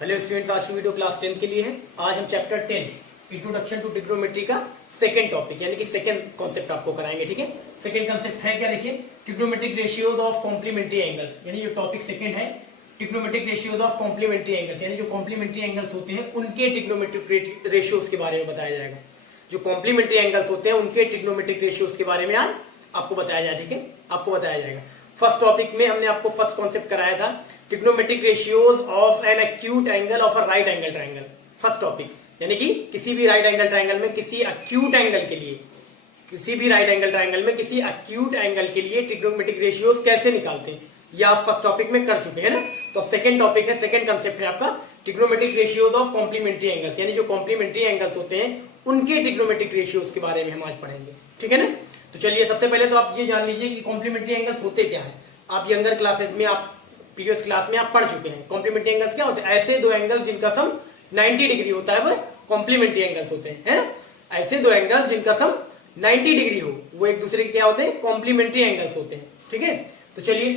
Hello student, आज की video class 10 के लिए है। आज हम चैप्टर 10 इंट्रोडक्शन टू ट्रिग्नोमेट्री का सेकंड टॉपिक यानी कि सेकंड कॉन्सेप्ट आपको कराएंगे। ठीक है, सेकंड कॉन्सेप्ट है क्या, देखिए, trigonometric ratios of complementary angles, यानी जो टॉपिक सेकंड है trigonometric ratios of complementary angles, यानी जो कॉम्प्लीमेंट्री एंगल्स होते हैं उनके ट्रिग्नोमेट्रिक रेशियोज के बारे में बताया जाएगा। जो कॉम्प्लीमेंट्री एंगल्स होते हैं उनके ट्रिग्नोमेट्रिक रेशियोज के बारे में आज आपको बताया जाएगा। ठीक है, आपको बताया जाएगा। फर्स्ट टॉपिक में हमने आपको फर्स्ट कॉन्सेप्ट कराया था trigonometric ratios of an acute angle of a right angle triangle. First topic यानी कि किसी भी राइट एंगल ट्रायंगल में किसी एक्यूट एंगल के लिए, किसी भी राइट एंगल ट्रायंगल में किसी एक्यूट एंगल के लिए ट्रिग्नोमेट्रिक रेशियोज कैसे निकालते हैं, ये आप फर्स्ट टॉपिक में कर चुके हैं ना। तो अब सेकंड टॉपिक है, सेकंड कंसेप्ट है आपका trigonometric ratios of complementary angles, यानी जो कॉम्प्लीमेंट्री एंगल्स होते हैं उनके ट्रिग्नोमेट्रिक रेशियोज के बारे में हम आज पढ़ेंगे। ठीक है ना। तो चलिए, सबसे पहले तो आप ये जान लीजिए कि कॉम्प्लीमेंट्री एंगल्स होते क्या है। आप यंगर क्लासेस में, आप प्रीवियस क्लास में आप पढ़ चुके हैं। कॉम्प्लीमेंट्री एंगल्स क्या होते हैं? ऐसे दो एंगल जिनका सम 90 डिग्री होता है वो कॉम्प्लीमेंट्री एंगल्स होते हैं, है ना। ऐसे दो एंगल जिनका सम 90 डिग्री हो वो एक दूसरे के क्या होते हैं? कॉम्प्लीमेंट्री एंगल्स होते हैं। ठीक है, तो चलिए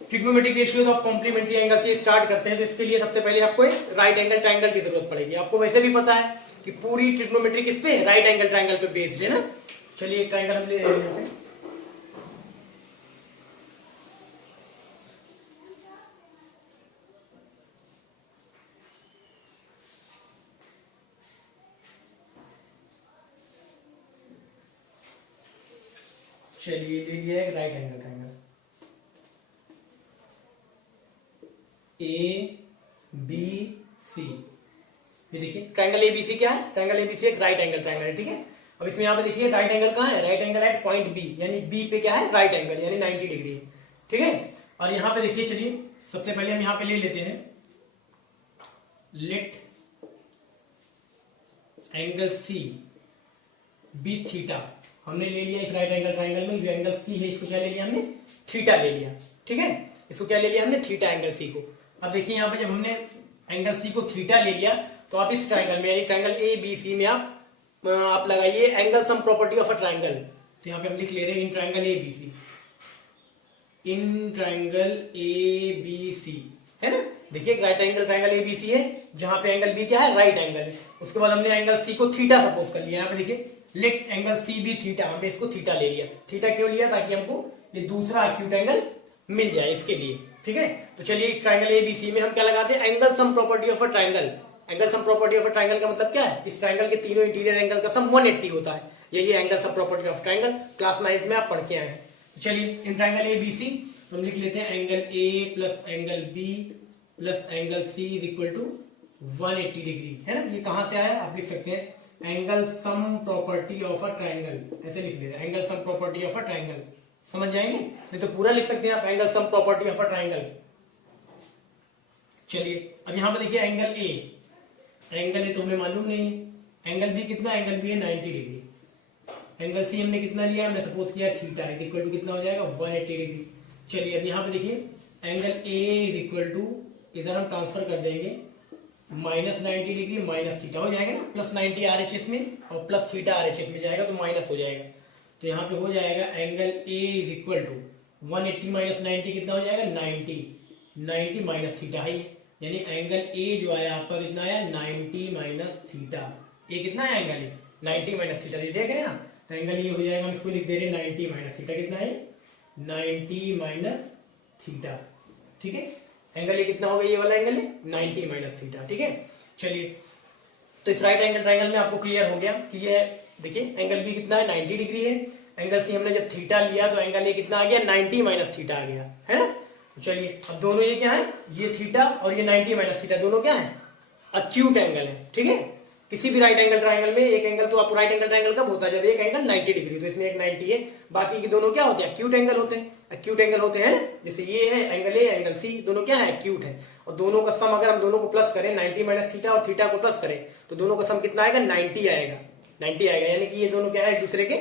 trigonometric ratios of complementary angles ये स्टार्ट करते हैं। तो इसके लिए सबसे पहले आपको एक राइट एंगल ट्रायंगल की जरूरत पड़ेगी। आपको वैसे भी पता है कि पूरी ट्रिग्नोमेट्री किस पे? राइट एंगल ट्रायंगल पे बेस्ड है ना। चलिए एक ट्रायंगल हम ले रहे हैं। चलिए ले लिया है right angle triangle A B C. ये देखिए ट्रायंगल एबीसी क्या है? ट्रायंगल एबीसी एक राइट एंगल ट्रायंगल है। ठीक है, अब इसमें यहाँ पे देखिए राइट एंगल कहाँ है? Right angle at point B, यानी बी पे क्या है? राइट एंगल, यानी 90 डिग्री है। ठीक है, और यहाँ पे देखिए, चलिए सबसे पहले हम यहाँ पे ले लेते हैं let angle C B theta. हमने ले लिया इस राइट एंगल ट्रायंगल में जो एंगल सी है, इसको क्या ले लिया हमने? थीटा ले लिया। ठीक है, इसको क्या ले लिया हमने? थीटा एंगल सी को। अब देखिए यहाँ पे जब हमने एंगल सी को थीटा ले लिया तो आप इस ट्रायंगल में, यानी ट्रायंगल ए बी सी में आप लगाइए angle sum property of a triangle. तो यहाँ पे हम लिख ले रहे हैं in triangle A B C, in triangle A B C, है ना। देखिए right angle triangle A B C है जहां पे एंगल बी क्या है? राइट एंगल है। उसके बाद हमने एंगल सी को थीटा सपोज कर लिया। यहाँ पे देखिए let angle C B theta, हमने इसको थीटा ले लिया। थीटा क्यों लिया? ताकि हमको ये दूसरा एक्यूट एंगल मिल जाए इसके लिए। ठीक है, तो चलिए ट्रायंगल एबीसी में हम क्या लगाते हैं? Angle sum property of a triangle. Angle sum property of a triangle का मतलब क्या है? इस ट्रायंगल के तीनों इंटीरियर एंगल का सम 180 होता है। यही angle sum property of triangle, class 9th में आप पढ़ के आए हैं। चलिए इन ट्रायंगल एबीसी तो हम लिख लेते हैं angle A plus angle B plus angle C is equal to 180 degree, है ना। ये कहां से आया? आप लिख सकते हैं angle sum property of a triangle, ऐसे लिख लेते हैं angle sum property of a triangle. समझ जाएंगे? नहीं तो पूरा लिख सकते हैं आप angle sum property of a triangle. चलिए अब यहां पर देखिए एंगल ए तो हमें मालूम नहीं है। एंगल बी कितना? एंगल बी है 90 डिग्री। एंगल सी हमने कितना लिया? हमने सपोज किया थीटा इज इक्वल टू कितना हो जाएगा? 180 डिग्री। चलिए अब यहां पे देखिए angle A is equal to, इधर हम ट्रांसफर कर देंगे माइनस 90 डिग्री माइनस थीटा हो जाएगा ना, प्लस 90 आरएचएस में और प्लस थीटा आरएचएस में जाएगा तो माइनस हो जाएगा। तो यहाँ पे हो जाएगा angle A is equal to 180 minus 90 कितना हो जाएगा? 90 माइनस थीटा है, यानी एंगल ए जो आया आपका कितना आया? 90 माइनस थीटा। ए कितना है एंगल ए? 90 minus theta. देख रहे हैं ना, तो एंगल ये हो जाएगा, हम इसको लिख दे रहे हैं 90 माइनस थीटा। कितना है? 90 माइनस थीटा। ठीक है, एंगल ये कितना हो गया? ये वाला एंगल है 90 माइनस थीटा। ठीक है, चलिए तो इस राइट एंगल ट्रायंगल में आपको क्लियर हो गया कि ये देखिए एंगल बी कितना है? 90 डिग्री है। एंगल सी हमने जब थीटा लिया तो एंगल ये कितना आ गया? 90 माइनस थीटा आ गया, है ना। चलिए अब दोनों ये क्या है? ये थीटा और ये 90 माइनस थीटा दोनों क्या है? एक्यूट एंगल है। ठीक है, किसी भी राइट एंगल ट्रायंगल में एक एंगल, तो आपको राइट एंगल ट्रायंगल कब होता है? जब एक एंगल 90 डिग्री, तो इसमें एक 90 है, बाकी के दोनों क्या होते हैं? एक्यूट एंगल होते हैं। एक्यूट एंगल होते हैं, जैसे ये है एंगल ए एंगल सी, दोनों क्या है? एक्यूट है। और दोनों का सम अगर हम दोनों को प्लस करें 90 माइनस थीटा और थीटा को प्लस करें तो दोनों का सम कितना आएगा? 90 आएगा। 90 आएगा, यानी कि ये दोनों क्या है? एक दूसरे के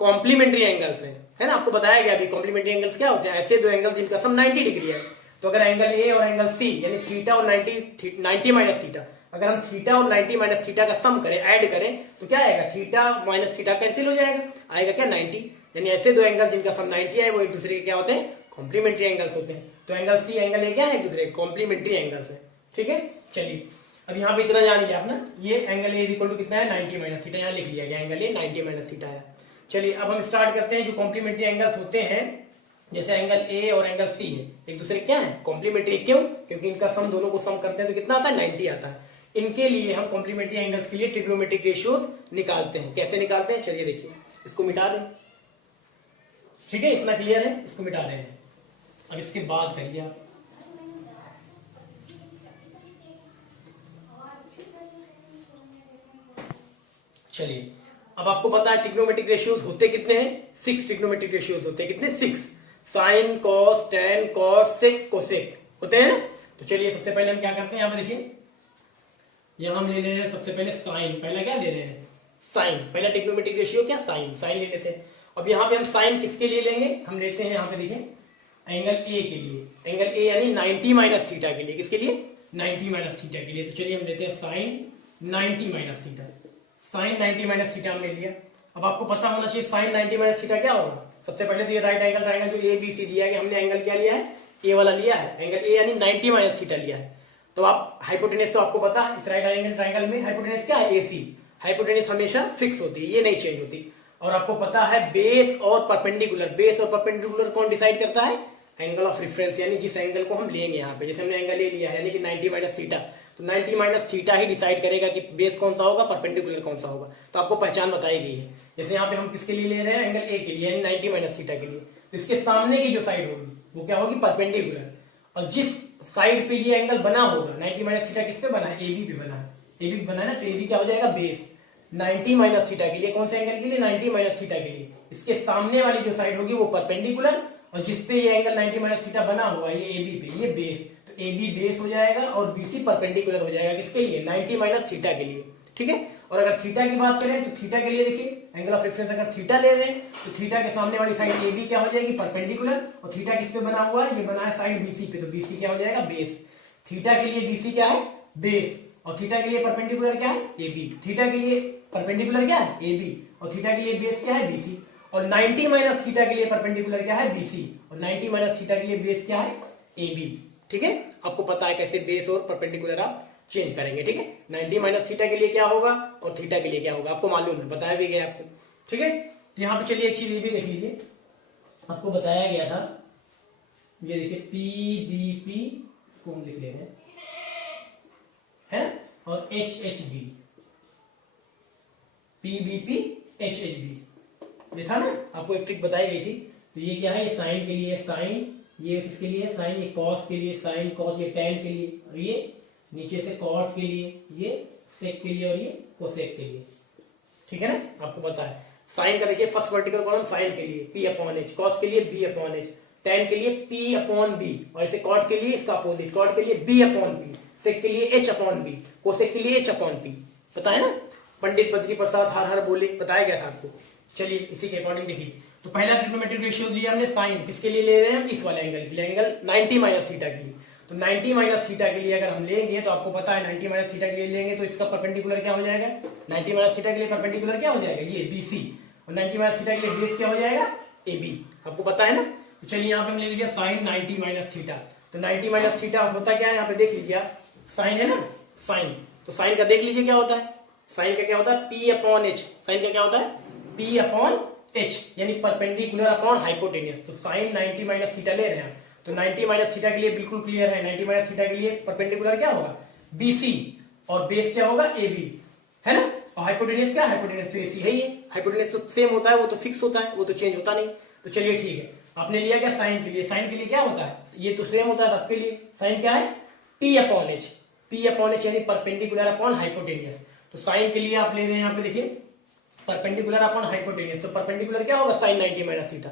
कॉम्प्लीमेंट्री एंगल्स है ना। आपको बताया गया अभी कॉम्प्लीमेंट्री एंगल्स क्या होते हैं? ऐसे दो एंगल जिनका सम 90 डिग्री है। तो अगर एंगल ए और एंगल सी यानी थीटा और 90 माइनस थीटा, अगर हम थीटा और 90 माइनस थीटा का सम करें, ऐड करें तो क्या आएगा? थीटा माइनस थीटा कैंसिल हो जाएगा, आएगा क्या? 90। यानी ऐसे दो एंगल जिनका सम 90 है वो एक दूसरे के क्या होते हैं? कॉम्प्लीमेंट्री एंगल्स होते हैं। तो एंगल सी एंगल ए क्या है? एक दूसरे कॉम्प्लीमेंट्री एंगल्स है। ठीक है, चलिए अब यहाँ पे इतना जान लिया आपने, ये एंगल ए इक्वल टू कितना है 90 माइनस थीटा, यहाँ लिख लिया गया एंगल ए 90 माइनस थीटा है। चलिए अब हम स्टार्ट करते हैं। जो कॉम्प्लीमेंट्री एंगल्स होते हैं जैसे एंगल ए और एंगल सी है, एक दूसरे क्या है कॉम्प्लीमेंट्री, क्यों? क्योंकि इनका सम दोनों को सम करते हैं तो कितना आता है 90 आता है। इनके लिए हम कॉम्प्लीमेंट्री एंगल्स के लिए ट्रिग्नोमेट्रिक रेशियोज निकालते हैं। कैसे निकालते हैं चलिए देखिए, इसको मिटा दें, ठीक है, इतना क्लियर है, इसको मिटा रहे हैं। अब इसके बाद करिए आप, चलिए अब आपको पता है ट्रिग्नोमेट्रिक रेशियोज होते कितने हैं, 6 ट्रिग्नोमेट्रिक रेशियोज होते हैं, कितने 6, sine cos tan cot sec cosec होते हैं ना। तो चलिए सबसे पहले हम क्या करते हैं, यहाँ पे देखिए, यहाँ हम ले रहे हैं सबसे पहले साइन, पहला क्या ले रहे हैं साइन, पहला ट्रिग्नोमेट्रिक रेशियो क्या साइन, साइन ले लेते हैं। अब यहाँ पे हम साइन किसके लिए लेंगे, हम लेते हैं यहाँ पे देखिए एंगल ए के लिए, एंगल ए यानी 90 माइनस थीटा के लिए, किसके लिए 90 माइनस थीटा के लिए। तो चलिए हम लेते हैं sine 90 minus theta, sine 90 minus theta हमने लिया। अब आपको पता होना चाहिए साइन 90 माइनस थीटा क्या होगा। सबसे पहले तो ये राइट एंगल ट्रायंगल जो ए बी सी दिया है, हमने एंगल क्या लिया है ए वाला लिया है, एंगल ए यानी 90 माइनस थीटा लिया है। तो आप हाइपोटेनस तो आपको पता है इस राइट एंगल ट्रायंगल में हाइपोटेनस क्या है AC, हाइपोटेनस हमेशा फिक्स होती है, ये नहीं चेंज होती। और आपको पता है बेस और परपेंडिकुलर, बेस और परपेंडिकुलर कौन डिसाइड करता है, एंगल ऑफ रेफरेंस, यानी जिस एंगल को हम लेंगे यहाँ पे, जैसे हमने एंगल ए लिया है यानी कि 90 माइनस थीटा, तो 90 माइनस थीटा ही डिसाइड करेगा कि बेस कौन सा होगा, परपेंडिकुलर कौन सा होगा। तो आपको पहचान बताई गई है। जैसे यहाँ पे हम किसके लिए ले रहे हैं, एंगल ए के लिए यानी 90 माइनस थीटा के लिए, तो इसके सामने की जो साइड होगी वो क्या होगी परपेंडिकुलर, और जिस साइड पे ये एंगल बना होगा 90 माइनस थीटा किस पे बना है, AB पे बना है, AB पे बना है ना, तो AB क्या हो जाएगा बेस 90 माइनस थीटा के लिए, कौन से एंगल के लिए 90 माइनस थीटा के लिए, इसके सामने वाली जो साइड होगी वो परपेंडिकुलर, और जिसपे ये एंगल 90 माइनस थीटा बना हुआ ये AB पे, ये बेस, तो AB बेस हो जाएगा और BC परपेंडिकुलर हो जाएगा, किसके लिए 90 माइनस थीटा के लिए, ठीक है। और अगर थीटा की बात करें तो थीटा के लिए देखिए एंगल ऑफ रेफरेंस अगर थीटा ले रहे हैं तो थीटा के सामने वाली साइड AB क्या हो जाएगी परपेंडिकुलर, और थीटा किस पे बना हुआ है, ये बना है साइड BC पे, तो BC क्या हो जाएगा बेस। थीटा के लिए BC क्या है बेस, और थीटा के लिए परपेंडिकुलर क्या है AB, थीटा के लिए परपेंडिकुलर क्या है AB, और थीटा के लिए बेस क्या है BC, और 90 माइनस थीटा के लिए परपेंडिकुलर क्या है BC, और 90 माइनस थीटा के लिए बेस क्या है AB, ठीक है। आपको पता है कैसे बेस और परपेंडिकुलर आप चेंज करेंगे, ठीक है। 90 माइनस थीटा के लिए क्या होगा और थीटा के लिए क्या होगा आपको मालूम है, बताया भी गया आपको, ठीक है। तो यहाँ पे चलिए एक चीज ये भी देख लीजिए, आपको बताया गया था, ये देखिए PBP, इसको हम लिख ले रहे हैं, और HHB, PBP HHB, ये था ना, आपको एक ट्रिक बताई गई थी। तो ये क्या है, ये साइन के लिए साइन, ये किसके लिए साइन, ये कॉस के लिए साइन कॉस, ये टेन के लिए, और ये नीचे से कॉट के लिए, ये सेक के लिए, और ये कोसेक के लिए, ठीक है ना। आपको पता है साइन का देखिए फर्स्ट वर्टिकल कॉलम साइन के लिए P अपॉन H, कॉस के लिए B अपॉन H, टेन के लिए P अपॉन B, और ऐसे कॉट के लिए इसका अपोजिट, कॉट के लिए B अपॉन B, सेक के लिए H अपॉन B, कोसेक के लिए H अपॉन P, पता है ना। पंडित बद्री प्रसाद हर हर बोले, बताया गया था आपको। चलिए इसी के अकॉर्डिंग देखिए, तो पहला ट्रिग्नोमेट्रिक रेशियो लिया हमने साइन, किसके लिए ले रहे हैं हम, इस वाले एंगल के लिए, एंगल 90 माइनस थीटा के लिए। तो 90 माइनस थीटा के लिए अगर हम लेंगे तो आपको पता है 90 माइनस थीटा के लिए लेंगे तो इसका परपेंडिकुलर क्या हो जाएगा, 90 माइनस थीटा के लिए परपेंडिकुलर क्या हो जाएगा ये BC, और 90 माइनस थीटा के लिए बेस क्या हो जाएगा AB, आपको पता है ना। तो चलिए यहाँ पे हम ले लीजिए साइन 90 माइनस थीटा, तो 90 माइनस थीटा होता क्या है, यहाँ पे देख लीजिए साइन है ना, साइन, तो साइन का देख लीजिए क्या होता है, साइन का क्या होता है P अपॉन H, साइन का क्या होता है P अपॉन H, यानी परपेंडिकुलर अपॉन हाइपोटेनियस। तो साइन 90 माइनस थीटा ले रहे हैं, तो 90 माइनस थीटा के लिए बिल्कुल क्लियर है, 90 माइनस थीटा के लिए परपेंडिकुलर क्या होगा BC, और बेस क्या होगा AB, है ना। और हाइपोटेनियस क्या, हाइपोटेनियस तो AC है ही है, हाइपोटेनियस तो सेम होता है, वो तो फिक्स होता है, वो तो चेंज होता नहीं। तो चलिए ठीक है, आपने लिया क्या साइन के लिए, साइन के लिए क्या होता है, ये तो सेम होता है, सबके लिए साइन क्या है P upon H, P upon H यानी परपेंडिकुलर अपॉन हाइपोटेनियस। तो साइन के लिए आप ले रहे हैं यहाँ पे देखिए परपेंडिकुलर अपॉन हाइपोटेनियस, तो परपेंडिकुलर क्या होगा साइन 90 माइनस थीटा,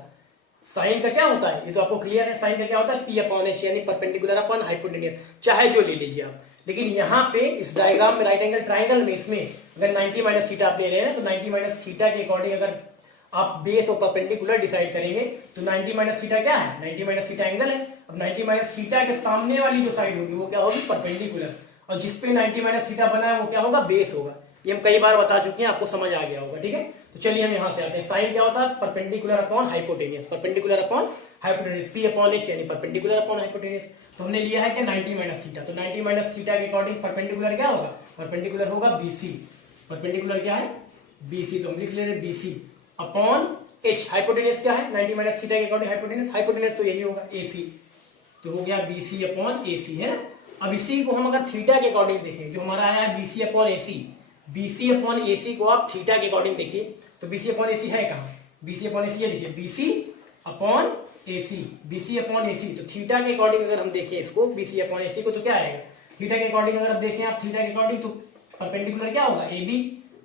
साइन का क्या होता है ये तो आपको क्लियर है, साइन का क्या होता है P अपॉन H यानी परपेंडिकुलर अपॉन हाइपोटेनियस, चाहे जो ले लीजिए आप। लेकिन यहाँ पे इस डायग्राम में राइट एंगल ट्राइंगल में इसमें अगर 90 माइनस थीटा आप ले रहे हैं तो 90 माइनस थीटा के अकॉर्डिंग अगर आप बेस और परपेंडिकुलर डिसाइड करेंगे तो 90 माइनस थीटा क्या है, 90 माइनस थीटा एंगल है। अब 90 माइनस थीटा के सामने वाली जो साइड होगी वो क्या होगी परपेंडिकुलर, और जिसपे 90 माइनस थीटा बना है वो क्या होगा बेस होगा। ये हम कई बार बता चुके हैं, आपको समझ आ गया होगा, ठीक है। तो चलिए हम यहां से आते हैं, साइन क्या होता है perpendicular upon hypotenuse, perpendicular upon hypotenuse, P upon H यानी परपेंडिकुलर अपॉन हाइपोटेनस। तो हमने लिया है कि 90 माइनस थीटा, तो 90 माइनस थीटा के अकॉर्डिंग परपेंडिकुलर क्या होगा, परपेंडिकुलर होगा बीसी। परपेंडिकुलर क्या है, बीसी, तो हम लिख ले रहे बीसी अपॉन एच। हाइपोटेनस क्या है, 90 माइनस थीटा के अकॉर्डिंग हाइपोटेनस, हाइपोटेनस तो यही होगा एसी, तो हो गया बीसी अपॉन एसी है ना। अब इसी को हम अगर थीटा के अकॉर्डिंग देखें, जो हमारा आया है BC upon AC, BC upon AC को आप थीटा के अकॉर्डिंग देखिए, तो बीसी अपॉन एसी है कहां, बीसी अपॉन एसी, ये देखिए BC upon AC, BC upon AC, तो थीटा के अकॉर्डिंग अगर हम देखें इसको बीसी अपॉन एसी को, तो क्या आएगा, थीटा के अकॉर्डिंग अगर आप देखें आप थीटा के अकॉर्डिंग, तो परपेंडिकुलर क्या होगा एबी,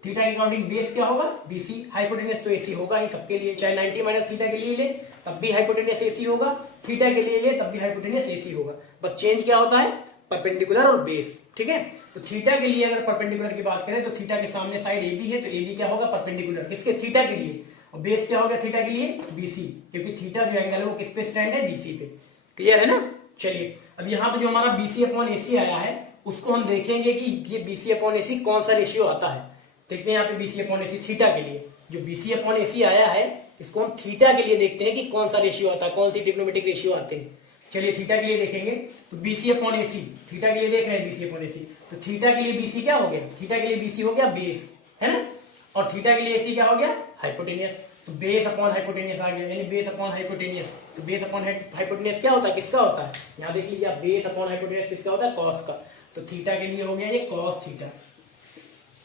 थीटा के अकॉर्डिंग बेस क्या होगा बीसी, हाइपोटेनस तो एसी होगा ही सबके लिए, चाहे 90 माइनस थीटा के लिए ले तब भी हाइपोटेनस एसी होगा, थीटा के लिए ले तब भी हाइपोटेनस एसी होगा, बस चेंज क्या होता है परपेंडिकुलर और बेस। ठीक है, तो थीटा के लिए अगर परपेंडिकुलर की बात करें तो थीटा के सामने साइड एबी है, तो एबी क्या होगा परपेंडिकुलर किसके, थीटा के लिए, और बेस क्या होगा थीटा के लिए बीसी, क्योंकि थीटा जो एंगल है वो किस पे स्टैंड है, बीसी पे। क्लियर है ना। चलिए अब यहाँ पे जो हमारा बीसी अपॉन एसी आया है उसको हम देखेंगे कि ये बीसी अपॉन एसी कौन सा रेशियो आता है। देखते हैं यहाँ पे बीसी अपॉन एसी थीटा के लिए, जो बीसी अपॉन एसी आया है इसको हम थीटा के लिए देखते हैं कि कौन सा रेशियो आता है, कौन सी ट्रिग्नोमेट्रिक रेशियो आते हैं। चलिए थीटा के लिए देखेंगे, तो बीसी अपॉन एसी, थीटा के लिए देख रहे हैं बीसी अपॉन एसी, तो थीटा के लिए बीसी क्या हो गया, थीटा के लिए बीसी हो गया बेस है ना, और थीटा के लिए एसी क्या हो गया हाइपोटेनियस, तो बेस अपॉन हाइपोटेनियस आ गया, यानी बेस अपॉन हाइपोटेनियस, तो बेस अपॉन हाइपोटेनियस क्या होता है, किसका होता है, यहाँ देख लीजिए बेस अपॉन हाइपोटेनियस किसका होता है, कॉस का, तो थीटा के लिए हो गया ये कॉस थीटा,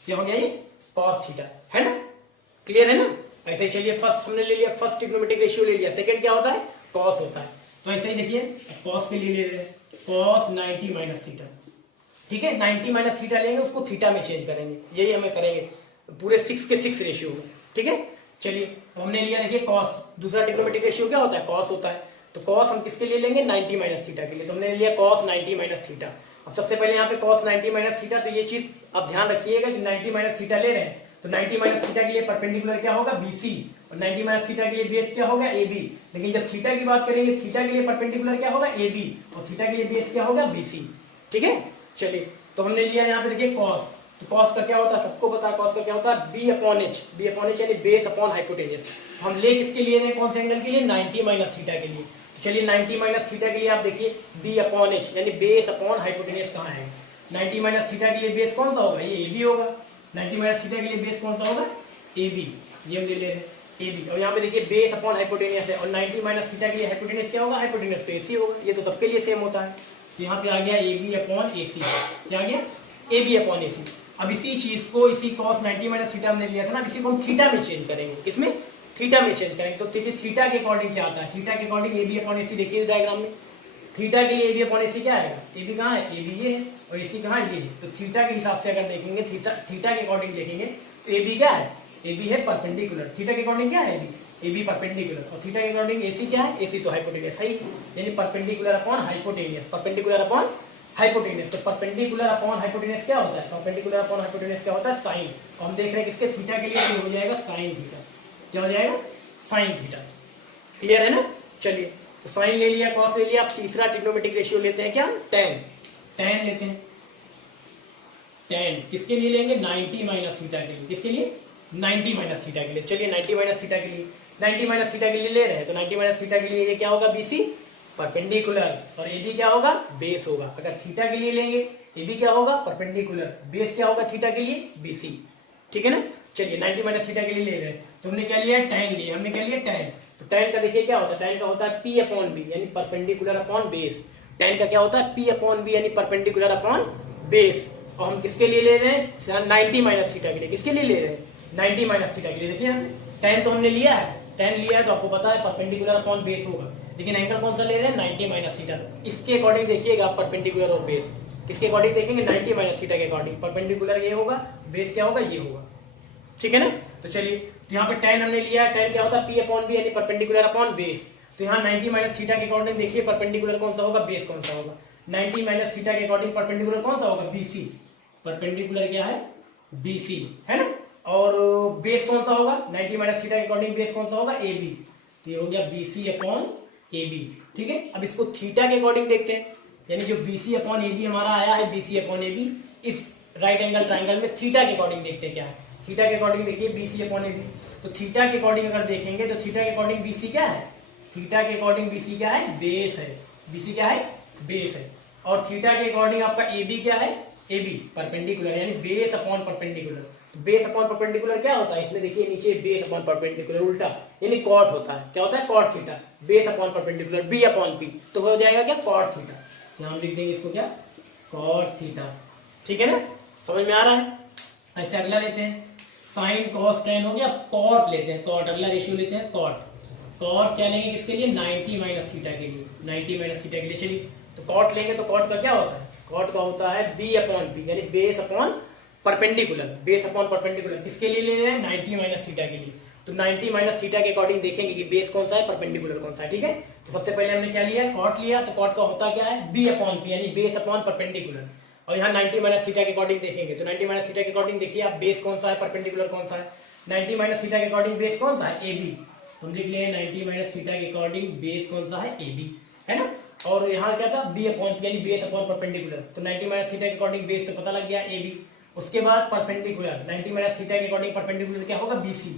क्या हो गया ये कॉस थीटा है ना। क्लियर है ना। ऐसे ही चलिए फर्स्ट हमने ले लिया, फर्स्ट ट्रिग्नोमेट्रिक रेशियो ले लिया, सेकंड क्या होता है कॉस होता है, तो ऐसे ही देखिए कॉस के लिए ले रहे हैं कॉस 90 माइनस थीटा, ठीक है 90 माइनस थीटा लेंगे उसको थीटा में चेंज करेंगे, यही हमें करेंगे पूरे 6 के 6 रेशियो में। ठीक है चलिए हमने लिया देखिए कॉस, दूसरा ट्रिग्नोमेट्रिक रेशियो क्या होता है कॉस होता है, तो कॉस हम किसके लिए लेंगे 90 माइनस थीटा के लिए, तो हमने लिया कॉस 90 माइनस थीटा। अब सबसे पहले यहाँ पे कॉस 90 माइनस थीटा, तो ये चीज आप ध्यान रखिएगा कि 90 माइनस थीटा ले रहे हैं तो 90 माइनस थीटा के लिए परपेंडिकुलर क्या होगा बीसी, और 90 माइनस थीटा के लिए बेस क्या होगा एबी, लेकिन जब थीटा की बात करेंगे थीटा के लिए परपेंडिकुलर क्या होगा एबी, और थीटा के लिए बेस क्या होगा बीसी। ठीक है चलिए तो हमने लिया यहाँ पे देखिए कॉस, तो कॉस का क्या होता है सबको पता है, कॉस का क्या होता है B upon H, B upon H यानी बेस अपॉन हाइपोटेनियस। हम ले किसके लिए रहे कौन से एंगल के लिए 90 माइनस थीटा के लिए, तो चलिए 90 माइनस थीटा के लिए आप देखिए बी अपॉन एच यानी बेस अपॉन हाइपोटेनियस कहाँ है, 90 माइनस थीटा के लिए बेस कौन सा होगा ये एबी होगा, 90 माइनस थीटा के लिए बेस कौन सा होगा एबी, ये हम ले रहे हैं एबी, और यहाँ पे देखिए बेस अपॉन हाइपोटेनियस है, और 90 माइनस थीटा के लिए हाइपोटेनियस क्या होगा हाइपोटेनियस तो एसी होगा, ये तो सबके लिए सेम होता है, तो यहाँ पे आ गया एबी अपॉन एसी, क्या आ गया एबी अपॉन एसी। अब इसी चीज को इसी cos 90 माइनस थीटा हमने लिया था ना, इसी को हम थीटा में चेंज करेंगे, किसमें थीटा में चेंज करेंगे, तो देखिए थीटा के अकॉर्डिंग क्या आता है, थीटा के अकॉर्डिंग एबी अपॉन एसी देखिए डायग्राम में, थीटा के लिए एबी अपॉन एसी क्या आएगा, एबी कहाँ है एबी ये है और एसी कहाँ है ये है, तो थीटा के हिसाब से अगर देखेंगे थीटा के अकॉर्डिंग देखेंगे तो एबी क्या है एबी है परपेंडिकुलर, थीटा के अकॉर्डिंग क्या है एबी परपेंडिकुलर, और थीटा के अकॉर्डिंग एसी क्या है एसी तो हाइपोटेनियस है, यानी perpendicular upon hypotenuse, perpendicular upon hypotenuse, तो परपेंडिकुलर अपॉन हाइपोटेनियस क्या होता है, परपेंडिकुलर अपॉन हाइपोटेनियस क्या होता है साइन, तो हम देख रहे हैं किसके थीटा के लिए तो हो जाएगा साइन थीटा, क्या हो जाएगा साइन थीटा। क्लियर है ना। चलिए तो साइन ले लिया कॉस ले लिया, अब तीसरा ट्रिग्नोमेट्रिक रेशियो लेते हैं क्या टैन, टैन लेते हैं, टैन किसके लिए लेंगे 90 माइनस थीटा के लिए, किसके लिए 90 माइनस थीटा के लिए, चलिए 90 माइनस थीटा के लिए 90 माइनस थीटा के लिए ले रहे हैं, तो 90 माइनस थीटा के लिए ये क्या होगा बीसी परपेंडिकुलर, और एबी क्या होगा बेस होगा, अगर थीटा के लिए लेंगे एबी क्या होगा परपेंडिकुलर, बेस क्या होगा थीटा के लिए बीसी। ठीक है ना। चलिए 90 माइनस थीटा के लिए ले रहे हैं, तो हमने क्या लिया टैन लिया, हमने क्या लिया टैन, तो टैन का देखिए क्या होता है, टैन का होता है पी अपॉन बी यानी परपेंडिकुलर अपॉन बेस, टैन का क्या होता है पी अपॉन बी यानी परपेंडिकुलर अपॉन बेस, और हम किसके लिए ले रहे हैं 90 माइनस थीटा के लिए, किसके लिए ले रहे हैं 90 माइनस थीटा के लिए। देखिए टैन तो हमने लिया है, टैन लिया है तो आपको पता है परपेंडिकुलर अपॉन बेस होगा, लेकिन एंगल कौन सा ले रहे हैं 90 माइनस थीटा, इसके अकॉर्डिंग देखिएगा परपेंडिकुलर और बेस, किसके अकॉर्डिंग देखेंगे 90 माइनस थीटा के अकॉर्डिंग, परपेंडिकुलर ये होगा बेस क्या होगा ये होगा। ठीक है ना। तो चलिए तो यहाँ पे टैन हमने लिया, टैन क्या होता है पी अपॉन बी यानी परपेंडिकुलर अपॉन बेस, तो यहाँ 90 माइनस थीटा के अकॉर्डिंग देखिए परपेंडिकुलर कौन सा होगा बेस कौन सा होगा, 90 माइनस थीटा के अकॉर्डिंग परपेंडिकुलर कौन सा होगा बीसी, परपेंडिकुलर क्या है बीसी है ना, और बेस कौन सा होगा 90 माइनस थीटा के अकॉर्डिंग बेस कौन सा होगा एबी, तो ये हो गया बीसी अपॉन एबी। ठीक है अब इसको थीटा के अकॉर्डिंग देखते हैं, यानी जो बीसी अपॉन एबी हमारा आया है बीसी अपॉन एबी, इस राइट एंगल ट्राइंगल में थीटा के अकॉर्डिंग देखते हैं क्या है, थीटा के अकॉर्डिंग देखिए बीसी अपॉन एबी, तो थीटा के अकॉर्डिंग अगर देखेंगे तो थीटा के अकॉर्डिंग बीसी क्या है, थीटा के अकॉर्डिंग बीसी क्या है, बेस है। बीसी क्या है, बेस है। और थीटा के अकॉर्डिंग आपका एबी क्या है, एबी परपेंडिकुलर, यानी बेस अपॉन परपेंडिकुलर। तो बेस अपॉन परपेंडिकुलर क्या होता है, इसमें देखिए नीचे बेस अपॉन परपेंडिकुलर उल्टा, यानी कॉट होता है। क्या होता है, cot theta. Base upon perpendicular B upon P, तो हो जाएगा क्या, कॉट थीटा। यहां हम लिख देंगे इसको क्या, कॉट थीटा। ठीक है ना, समझ में आ रहा है। ऐसे अगला लेते हैं, साइन कॉस टेन हो गया, कॉट लेते हैं, कॉट अगला रेशियो लेते हैं कॉट। कॉट क्या लेंगे किसके लिए, 90 माइनस थीटा के लिए, 90 माइनस थीटा के लिए। चलिए तो कॉट लेंगे, तो कॉट का क्या होता है, कॉट का होता है बी अपॉन पी, यानी base upon perpendicular. Base upon perpendicular किसके लिए ले रहे हैं, 90 माइनस थीटा के लिए। तो 90 माइनस थीटा के अकॉर्डिंग देखेंगे कि बेस कौन सा है, परपेंडिकुलर कौन सा है। ठीक है, तो सबसे पहले हमने क्या लिया, कॉट लिया। तो कॉट का होता क्या है, बी अपॉन पी, यानी बेस अपॉन परपेंडिकुलर। और यहाँ 90 माइनस थीटा के अकॉर्डिंग देखेंगे, तो 90 माइनस थीटा के अकॉर्डिंग देखिए आप, बेस कौन सा है, परपेंडिकुलर कौन सा है। 90 माइनस थीटा के अकॉर्डिंग बेस कौन सा है, एबी। हम लिख लिए 90 माइनस थीटा के अकॉर्डिंग बेस कौन सा है, एबी, है ना। और यहाँ क्या था, बी अपॉन पी, यानी बेस अपॉन परपेंडिकुलर। तो 90 माइनस थीटा के अकॉर्डिंग बेस तो पता लग गया, एबी। उसके बाद परपेंडिकुलर, 90 माइनस थीटा के अकॉर्डिंग परपेंडिकुलर क्या होगा, बीसी।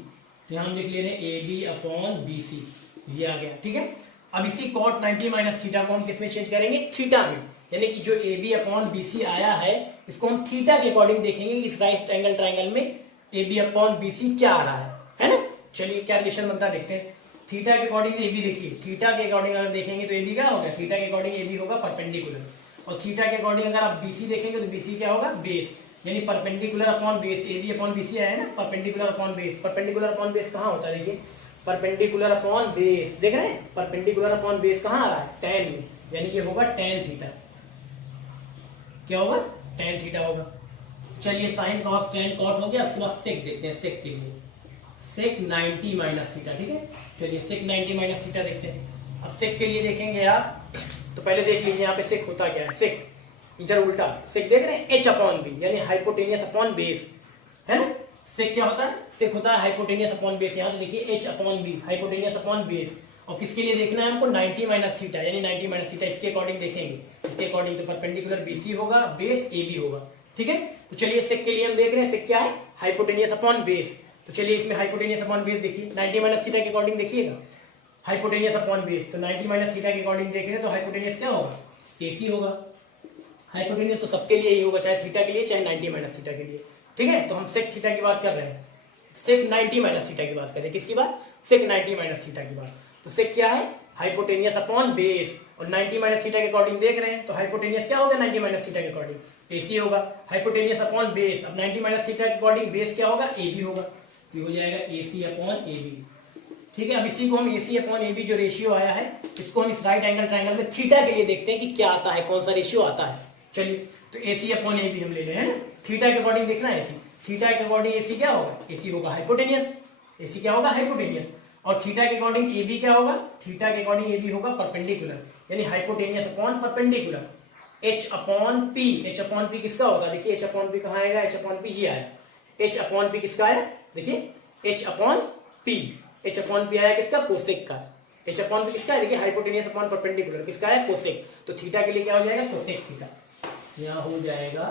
तो यहाँ हम लिख ले रहे हैं A B upon B C, ये आ गया। ठीक है, अब इसी कॉट 90 माइनस थीटा को हम किसमें चेंज करेंगे, थीटा में। यानी कि जो A B upon B C आया है, इसको हम थीटा के अकॉर्डिंग देखेंगे कि इस राइट एंगल ट्राइंगल में A B upon B C क्या आ रहा है ना। चलिए क्या रिलेशन बनता है देखते हैं। थीटा के अकॉर्डिंग ए बी देखिए, थीटा के अकॉर्डिंग अगर देखेंगे तो ए बी क्या होगा, थीटा के अकॉर्डिंग ए बी होगा परपेंडिकुलर। और थीटा के अकॉर्डिंग अगर आप बी सी देखेंगे तो बी सी क्या होगा, बेस, यानी perpendicular upon base. A B upon B C आया है ना, perpendicular upon base. Perpendicular upon base कहाँ होता है, देखिए परपेंडिकुलर अपॉन बेस, देख रहे हैं, परपेंडिकुलर अपॉन बेस कहाँ आ रहा है, टेन में, यानी ये होगा टेन थीटा। क्या होगा, टेन थीटा होगा। चलिए साइन कॉस टेन कॉट हो गया। उसके बाद सेक देखते हैं, सेक के लिए सेक 90 माइनस थीटा। ठीक है, चलिए सेक 90 माइनस थीटा देखते हैं। अब सेक के लिए देखेंगे आप, तो पहले देख लीजिए यहाँ पे सेक होता क्या है। सेक इधर उल्टा, सेक देख रहे हैं, एच अपॉन बी, यानी हाइपोटेनियस अपॉन बेस, है ना। सेक क्या होता है, सेक होता है हाइपोटेनियस अपॉन बेस। यहाँ तो देखिए H upon B, hypotenuse upon base. और किसके लिए देखना है हमको, 90 माइनस थीटा, यानी 90 माइनस थीटा इसके अकॉर्डिंग देखेंगे। इसके अकॉर्डिंग तो परपेंडिकुलर बीसी होगा, बेस ए बी होगा। ठीक है, तो चलिए सेक के लिए हम देख रहे हैं, सेक क्या है, हाइपोटेनियस अपॉन बेस। तो चलिए इसमें हाइपोटेनियस अपॉन बेस देखिए, 90 माइनस थीटा के अकॉर्डिंग देखिएगा, हाइपोटेनियस अपॉन बेस। तो 90 माइनस थीटा के अकॉर्डिंग देख रहे हैं, तो हाइपोटेनियस क्या होगा, एसी होगा। हाइपोटेनियस तो सबके लिए ही होगा, चाहे थीटा के लिए चाहे 90 माइनस थीटा के लिए। ठीक है, तो हम सेक थीटा की बात कर रहे हैं, सेक 90 माइनस थीटा की बात करें। किसकी बात, सेक 90 माइनस थीटा की बात। तो सेक क्या है, हाइपोटेनियस अपॉन बेस। और 90 माइनस थीटा के अकॉर्डिंग देख रहे हैं, तो हाइपोटेनियस क्या होगा 90 माइनस थीटा के अकॉर्डिंग, एसी होगा। हाइपोटेनियस अपॉन बेस, अब 90 माइनस थीटा के अकॉर्डिंग बेस क्या होगा, एबी होगा। ये हो जाएगा एसी अपॉन एबी। ठीक है, अब इसी को हम एसी अपॉन एबी जो रेशियो आया है, इसको हम इस राइट एंगल ट्राइंगल में थीटा के लिए देखते हैं कि क्या आता है, कौन सा रेशियो आता है। चलिए तो एसी अपॉन एबी हम ले रहे हैं ना, थीटा के अकॉर्डिंग देखना है एसी। थीटा के अकॉर्डिंग एसी क्या होगा, एसी होगा हाइपोटेनियस। एसी क्या होगा, हाइपोटेनियस। और थीटा के अकॉर्डिंग एबी क्या होगा, थीटा के अकॉर्डिंग एबी होगा परपेंडिकुलर, यानी hypotenuse upon perpendicular. H upon P, H upon P किसका होगा, देखिए एच अपॉन पी कहाँ आएगा, एच अपॉन पी जी आएगा। एच अपॉन पी किसका आया, देखिए H upon P, H upon P आया किसका, कोसेक का। एच अपॉन पी किसका है, देखिए हाइपोटेनियस अपॉन परपेंडिकुलर किसका है, कोसेक। तो थीटा के लिए क्या हो जाएगा, कोसेक थीटा। यहाँ हो जाएगा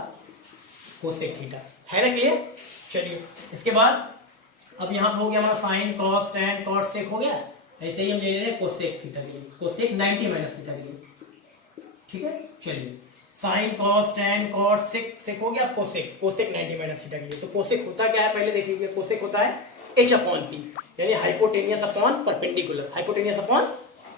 कोसेक थीटा, है ना, क्लियर। चलिए इसके बाद अब यहाँ पे हो गया हमारा sine cos tan cot sec हो गया। ऐसे ही हम ले ले रहे हैं कोसेक थीटा के लिए, कोसेक 90 माइनस थीटा के लिए। ठीक है, चलिए sine cos tan cot sec, sec हो गया कोसेक, कोसेक 90 माइनस थीटा के लिए। तो कोसेक होता क्या है, पहले देख लीजिए, कोसेक होता है एच अपॉन पी, यानी hypotenuse upon perpendicular, hypotenuse upon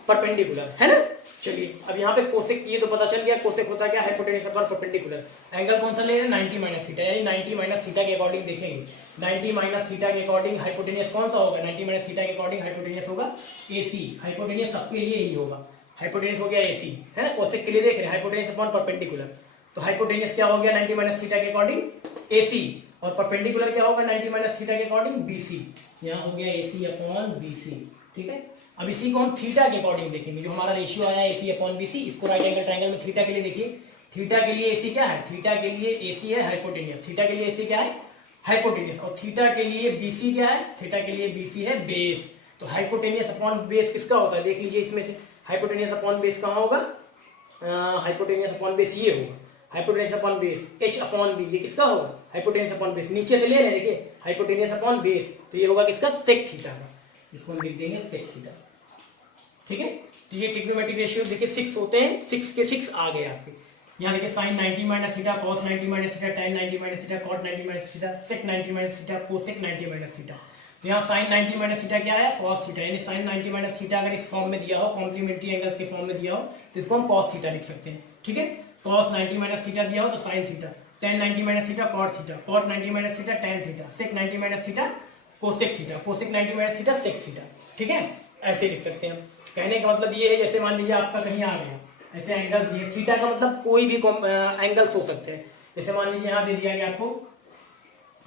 perpendicular, है ना। चलिए अब यहाँ पे कोसेक किए तो पता चल गया कोसेक होता क्या, हाइपोटेनियस अपॉन परपेंडिकुलर। एंगल कौन सा ले रहे हैं, 90 माइनस थीटा, यानी 90 माइनस थीटा के अकॉर्डिंग देखेंगे। 90 माइनस थीटा के अकॉर्डिंग हाइपोटेनियस कौन सा होगा, 90 माइनस थीटा के अकॉर्डिंग हाइपोटेनियस होगा एसी। हाइपोटेनियस सबके लिए ही होगा, हाइपोटेनियस हो गया एसी, है ना। कोसेक के लिए देख रहे हैं हाइपोटेनियस अपॉन परपेंडिकुलर। तो हाइपोटेनियस क्या हो गया 90 माइनस थीटा के अकॉर्डिंग एसी, और परपेंडिकुलर क्या होगा 90 माइनस थीटा के अकॉर्डिंग बीसी। यहाँ हो गया एसी अपॉन बीसी। ठीक है, अब इसी को हम थीटा के अकॉर्डिंग देखेंगे, जो हमारा रेशियो आया है एसी अपॉन बीसी, इसको राइट एंगल ट्राइंगल में थीटा के लिए देखिए। थीटा के लिए एसी क्या है, थीटा के लिए एसी है हाइपोटेनियस, थीटा के लिए एसी क्या है, हाइपोटेनियस। और थीटा के लिए बीसी क्या है, थीटा के लिए बीसी है बेस। तो हाइपोटेनियस अपॉन बेस किसका होता है, देख लीजिए इसमें से हाइपोटेनियस अपॉन बेस कहाँ होगा, हाइपोटेनियस अपॉन बेस ये होगा, hypotenuse upon base H upon B, ये किसका होगा, हाइपोटेनियस अपॉन बेस। नीचे से ले रहे हैं देखिए हाइपोटेनियस अपॉन बेस, तो ये होगा किसका, सेक थीटा का। इसको हम लिख देंगे सेक थीटा। ठीक है। तो ये ट्रिग्नोमेट्रिक रेशियो देखिए 6 होते हैं, 6 के 6 आ गए आपके। यहाँ देखिए sine 90 minus theta, cos 90 minus theta, tan 90 minus theta, cot 90 minus theta, sec 90 minus theta, cosec 90 minus theta. तो यहाँ साइन 90 माइनस थीटा क्या है, कॉस थीटा, यानी साइन 90 माइनस थीटा अगर इस फॉर्म में दिया हो, कॉम्प्लीमेंट्री एंगल्स के फॉर्म में दिया हो, तो इसको हम कॉस थीटा लिख सकते हैं। ठीक है, कॉस 90 माइनस थीटा दिया हो तो sine theta, tan 90 minus theta cot theta, cot 90 minus theta tan theta, sec 90 minus theta cosec theta, cosec 90 minus theta sec theta. ठीक है, ऐसे लिख सकते हैं हम। कहने का मतलब ये है, जैसे मान लीजिए आपका कहीं आ गया ऐसे एंगल दिए, थीटा का मतलब कोई भी एंगल्स हो सकते हैं। जैसे मान लीजिए यहाँ दे दिया गया आपको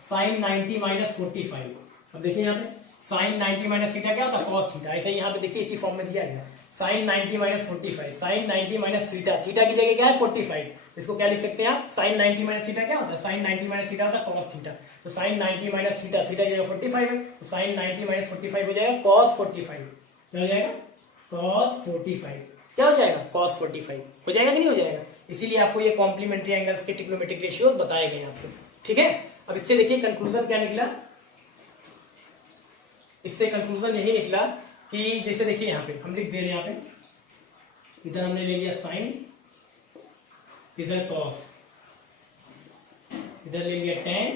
साइन 90 माइनस 45। अब देखिए यहाँ पे साइन 90 माइनस थीटा क्या होता है, कॉस थीटा। ऐसे यहाँ पे देखिए इसी फॉर्म में दिया गया sine 90 minus 45, sine 90 minus theta, theta की जगह क्या है 45, इसको क्या लिख सकते हैं आप, साइन 90 माइनस थीटा क्या होता है, साइन 90 माइनस थीटा होता है कॉस थीटा। तो साइन 90 माइनस थीटा, थीटा की जगह 45 है, तो साइन 90 माइनस 45 हो जाएगा कॉस 45। क्या हो जाएगा, कॉस 45। क्या हो जाएगा, कॉस 45 हो जाएगा कि नहीं हो जाएगा। इसीलिए आपको ये कॉम्प्लीमेंट्री एंगल्स के ट्रिग्नोमेट्रिक रेशियोज बताए गए आपको। ठीक है, अब इससे देखिए कंक्लूजन क्या निकला, इससे कंक्लूजन यही निकला कि जैसे देखिए यहाँ पे हम लिख दे रहे हैं, यहाँ पे इधर हमने ले लिया साइन, इधर कॉस, इधर ले लिया tan,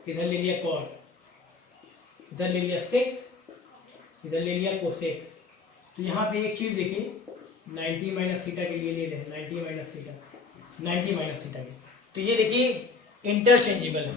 इधर ले लिया कॉट, इधर ले लिया सेक, इधर ले लिया कोसेक। तो यहाँ पे एक चीज देखिए 90 माइनस थीटा के लिए ले लें, 90 माइनस थीटा, 90 माइनस थीटा के, तो ये देखिए इंटरचेंजेबल है।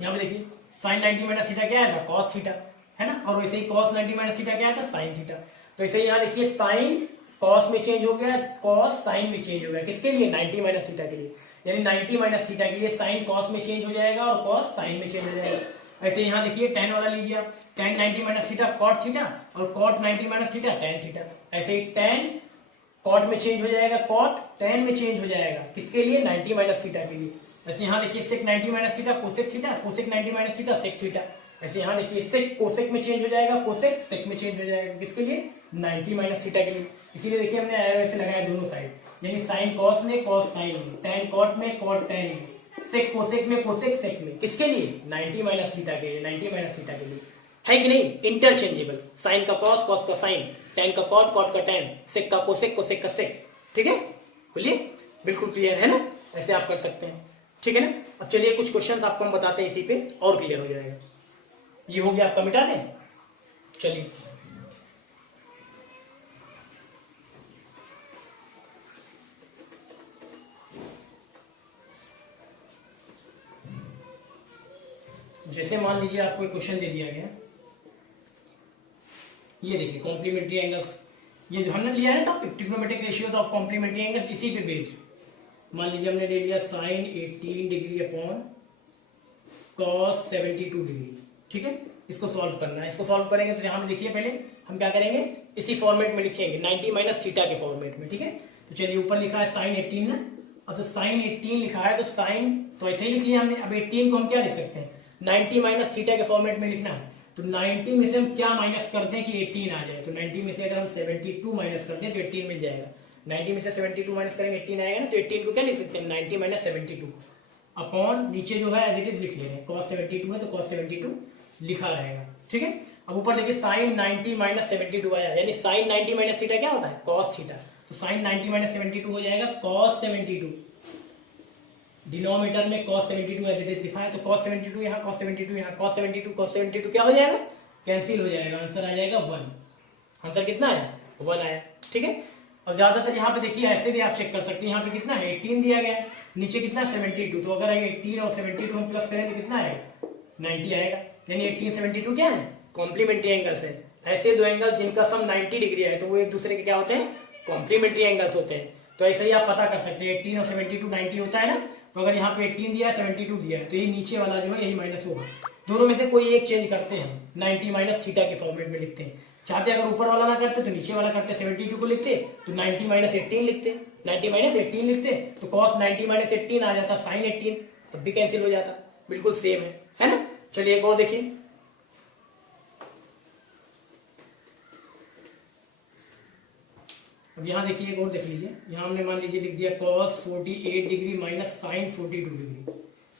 यहाँ पे देखिए साइन 90 माइनस थीटा क्या आया था, कॉस थीटा, है ना, और वैसे ही कॉस 90 माइनस थीटा क्या आया था, साइन थीटा। तो ऐसे ही यहाँ देखिए साइन कॉस में चेंज हो गया, कॉस साइन में चेंज हो गया, किसके लिए, 90 माइनस थीटा के लिए। यानी 90 माइनस थीटा के लिए साइन कॉस में चेंज हो जाएगा और कॉस साइन में चेंज हो जाएगा। ऐसे यहाँ देखिए tan वाला लीजिए आप, tan 90 minus theta cot theta और cot 90 minus theta tan theta. ऐसे ही tan कॉट में चेंज हो जाएगा, कॉट tan में चेंज हो जाएगा, किसके लिए, 90 माइनस थीटा के लिए। ऐसे यहाँ देखिए sec 90 minus theta cosec theta, cosec 90 minus theta sec theta. ऐसे यहाँ देखिए सेक कोसेक में चेंज हो जाएगा, कोसेक सेक में चेंज हो जाएगा, किसके लिए, 90 माइनस थीटा के लिए। इसीलिए देखिए हमने एरो ऐसे लगाया दोनों साइड, यानी साइन कॉस में, कॉस साइन में, tan कॉट में, कॉट tan में, सेक कोसेक में, कोसेक सेक में, किसके लिए, 90 माइनस थीटा के लिए, 90 माइनस थीटा के लिए, है कि नहीं, इंटरचेंजेबल। साइन का कॉस, कॉस का साइन, tan का कॉट, कॉट का tan, सेक का कोसेक, कोसेक का सेक। ठीक है, बोलिए, बिल्कुल क्लियर है ना, ऐसे आप कर सकते हैं। ठीक है ना, अब चलिए कुछ क्वेश्चंस आपको हम बताते हैं, इसी पे और क्लियर हो जाएगा। ये हो गया आपका, मिटा दें, चलिए जैसे मान लीजिए आपको एक क्वेश्चन दे दिया गया, ये देखिए कॉम्प्लीमेंट्री एंगल्स, ये जो हमने लिया है ना topic, trigonometric ratios of complementary angles, इसी पे बेस्ड। मान लीजिए हमने ले लिया sine 18 degree upon cos 72 degree. ठीक है, इसको सॉल्व करना है। इसको सॉल्व करेंगे तो यहाँ पे देखिए पहले हम क्या करेंगे, इसी फॉर्मेट में लिखेंगे, 90 माइनस थीटा के फॉर्मेट में। ठीक है, तो चलिए ऊपर लिखा है साइन 18 ना, अब तो साइन 18 लिखा है तो साइन तो ऐसे ही लिख लिया हमने। अब 18 को हम क्या लिख सकते हैं, 90 माइनस थीटा के फॉर्मेट में लिखना है। तो 90 में से हम क्या माइनस कर दें कि 18 आ जाए, तो 90 में से अगर हम 72 माइनस कर दें तो 18 मिल जाएगा। 90 में से 72 माइनस करेंगे 18 आएगा ना, तो 18 को क्या लिख सकते हैं, 90 माइनस 72 अपॉन नीचे जो है एज इट इज लिख ले रहे हैं, cos 72 है तो cos 72 लिखा रहेगा। ठीक है, अब ऊपर देखिए साइन 90 माइनस 72 आया, यानी साइन 90 माइनस थीटा क्या होता है, cos थीटा। तो साइन 90 माइनस 72 हो जाएगा cos 72, डिनोमिनेटर में cos 72 एज इट इज लिखा है, तो cos 72 यहाँ, cos 72 यहाँ, cos 72 cos 72 क्या हो जाएगा, कैंसिल हो जाएगा, आंसर आ जाएगा 1। आंसर कितना आया, 1 आया। ठीक है, और ज्यादातर यहाँ पे देखिए ऐसे भी आप चेक कर सकते हैं, यहाँ पे कितना है 18 दिया गया है, नीचे कितना 72, तो अगर 18 और 72 हम प्लस करें तो कितना आएगा, 90 आएगा। यानी 18 72 क्या है, कॉम्प्लीमेंट्री एंगल्स है। ऐसे दो एंगल जिनका सम 90 डिग्री है तो वो एक दूसरे के क्या होते हैं, कॉम्प्लीमेंट्री एंगल्स होते हैं। तो ऐसे ही आप पता कर सकते हैं, 18 और 72 90 होता है ना, तो अगर यहाँ पे 18 दिया है 72 दिया है तो ये नीचे वाला जो है यही माइनस होगा। दोनों में से कोई एक चेंज करते हैं, 90 माइनस थीटा के फॉर्मेट में लिखते हैं। चाहते अगर ऊपर वाला ना करते तो नीचे वाला करते, 72 को लिखते तो 90 माइनस 18 लिखते, 90 माइनस 18 लिखते तो cos 90 माइनस 18 आ जाता, साइन 18 तब भी कैंसिल हो जाता, बिल्कुल सेम है ना। चलिए एक और देखिए, अब यहाँ देखिए एक और देख लीजिए, यहाँ हमने मान लीजिए लिख दिया cos 48 degree minus sine 42 degree,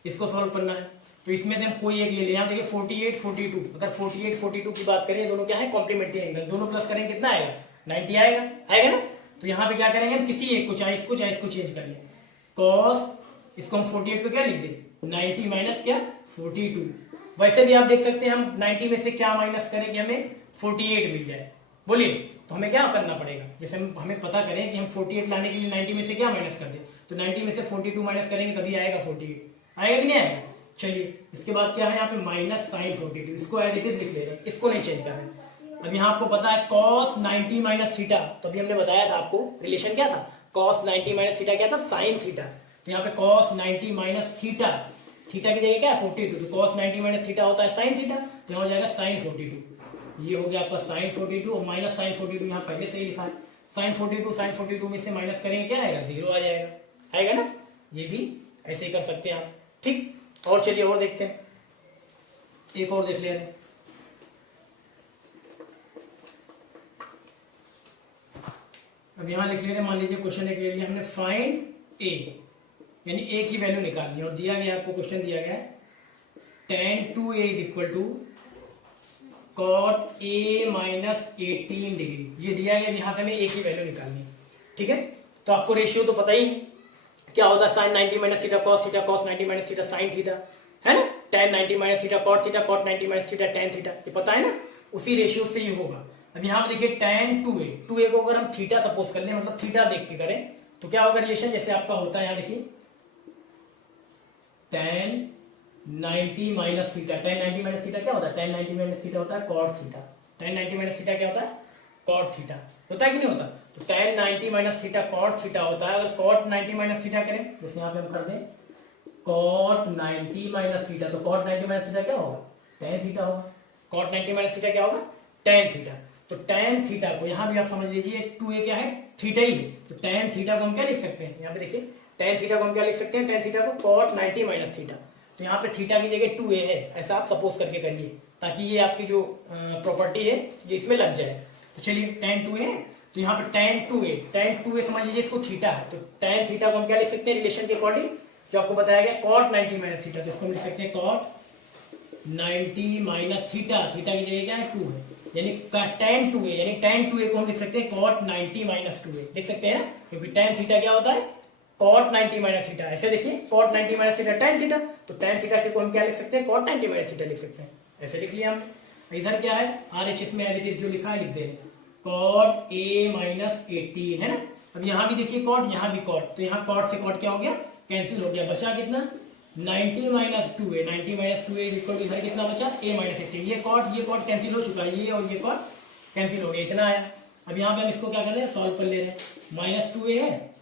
इसको सॉल्व करना है। तो इसमें से हम कोई एक ले लें, यहाँ देखिए 48 42, अगर 48 42 की बात करें दोनों क्या है, कॉम्प्लीमेंट्री एंगल, दोनों प्लस करेंगे कितना आएगा 90 आएगा, आएगा ना। तो यहाँ पे क्या करेंगे हम, किसी एक को, चाहे इसको चेंज कर लें। कॉस, इसको हम 48 को क्या लिख दें, 90 माइनस क्या, 42। वैसे भी आप देख सकते हैं हम 90 में से क्या माइनस करें कि हमें 48 मिल जाए। बोलिए, तो हमें क्या करना पड़ेगा, जैसे हमें पता करें कि हम 48 लाने के लिए 90 में से क्या माइनस कर दें, तो 90 में से 42 माइनस करेंगे तभी आएगा 48, आएगा कि नहीं आएगा। चलिए, इसके बाद क्या है यहाँ पे माइनस साइन 42, इसको एज इट इज लिख ले रहे हैं, इसको नहीं चेंज कर रहे हैं। अब यहाँ आपको पता है cos 90 माइनस थीटा, तो अभी हमने बताया था आपको रिलेशन क्या था, cos 90 माइनस थीटा क्या था, साइन थीटा। तो यहाँ पे cos 90 माइनस थीटा, थीटा की जगह क्या है 42, तो cos 90 माइनस थीटा होता है साइन थीटा, तो यहाँ हो जाएगा साइन 42। ये हो गया आपका साइन 42 और माइनस साइन 42 यहाँ पहले से ही लिखा है। साइन 42 में से माइनस करेंगे क्या आएगा, 0 आ जाएगा, आएगा ना। ये भी ऐसे ही कर सकते हैं आप, ठीक। और चलिए और देखते हैं, एक और देख ले रहे हैं। अब यहां लिख ले रहे, मान लीजिए क्वेश्चन एक ले लिया हमने, फाइंड ए, यानी ए की वैल्यू निकालनी है और दिया गया आपको, क्वेश्चन दिया गया है tan 2a is equal to cot a minus 18 degree, ये दिया गया। यहां से हमें ए की वैल्यू निकालनी है, ठीक है। तो आपको रेशियो तो पता ही है क्या होता है, sine 90 minus theta cos 90 minus theta sine theta, है ना। tan 90 minus theta cot 90 minus theta tan theta, ये पता है ना, उसी रेशियो से ये होगा। अब यहाँ पे देखिए tan 2a को अगर हम थीटा सपोज कर ले, मतलब थीटा देख के करें, तो क्या होगा रिलेशन, जैसे आपका होता है यहाँ देखिए tan 90 minus theta, tan 90 minus theta क्या होता है, tan 90 माइनस थीटा होता है cot theta, tan 90 minus theta क्या होता है, cot थीटा, होता है कि नहीं होता। तो tan 90 minus theta cot theta होता है। अगर cot 90 माइनस थीटा करें, जैसे यहाँ पे हम कर दें cot 90 माइनस थीटा, तो cot 90 माइनस थीटा क्या होगा, tan थीटा होगा। cot 90 माइनस थीटा क्या होगा, tan थीटा। तो tan थीटा को यहाँ भी आप समझ लीजिए 2a क्या है, थीटा ही है, तो tan थीटा को हम क्या लिख सकते हैं, यहाँ पे देखिए tan थीटा को हम क्या लिख सकते हैं, tan थीटा को cot 90 माइनस थीटा। तो यहाँ पे थीटा की जगह 2a है, ऐसा आप सपोज करके करिए, ताकि ये आपकी जो प्रॉपर्टी है ये इसमें लग जाए। तो चलिए tan 2a है, तो यहाँ पे tan 2a समझ लीजिए इसको थीटा है, तो tan थीटा को हम क्या लिख सकते हैं रिलेशन के अकॉर्डिंग, जो आपको बताया गया cot 90 माइनस थीटा, तो इसको हम लिख सकते हैं cot 90 माइनस थीटा, थीटा की जगह क्या है 2 है, यानी tan 2a, यानी tan 2a को हम लिख सकते हैं cot 90 माइनस 2a, देख सकते हैं ना, क्योंकि tan थीटा क्या होता है cot 90 माइनस थीटा। ऐसे देखिए cot 90 minus theta tan theta, तो tan थीटा के को हम क्या लिख सकते हैं, cot 90 माइनस थीटा लिख सकते हैं, ऐसे लिख लिया हमने। इधर क्या है RHS में एज इट इज जो लिखा है लिख दे रहे, cot a माइनस 18 है ना। अब यहाँ भी देखिए cot, यहाँ भी cot, तो यहाँ cot से cot क्या हो गया, कैंसिल हो गया, बचा कितना 90 minus 2a, 90 minus 2a is equal to इधर कितना बचा a माइनस 18, ये cot कैंसिल हो चुका है, ये और ये cot कैंसिल हो गया, इतना आया। अब यहाँ पे हम इसको क्या कर रहे हैं, सॉल्व कर ले रहे हैं, माइनस 2a है,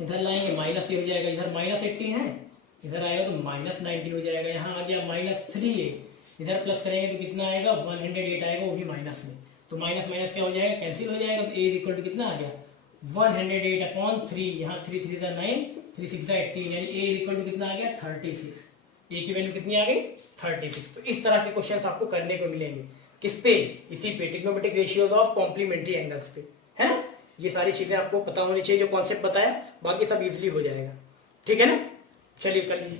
इधर लाएंगे माइनस ए हो जाएगा, इधर माइनस 18 है, इधर आएगा तो माइनस 90 हो जाएगा, यहाँ आ गया माइनस 3a, इधर प्लस करेंगे तो कितना आएगा 108 आएगा, वो भी माइनस में, तो माइनस माइनस क्या हो जाएगा, कैंसिल हो जाएगा, तो a इक्वल टू कितना आ गया 108 अपॉन 3, यहाँ 3 3 9, 3 6 18, यानी a इक्वल टू कितना आ गया 36, a की वैल्यू कितनी आ गई 36। तो इस तरह के क्वेश्चंस आपको करने को मिलेंगे, किस पे, इसी पे, trigonometric ratios of complementary angles पे, है ना। ये सारी चीजें आपको पता होनी चाहिए, जो कॉन्सेप्ट बताया, बाकी सब इजीली हो जाएगा, ठीक है ना। चलिए कर लीजिए।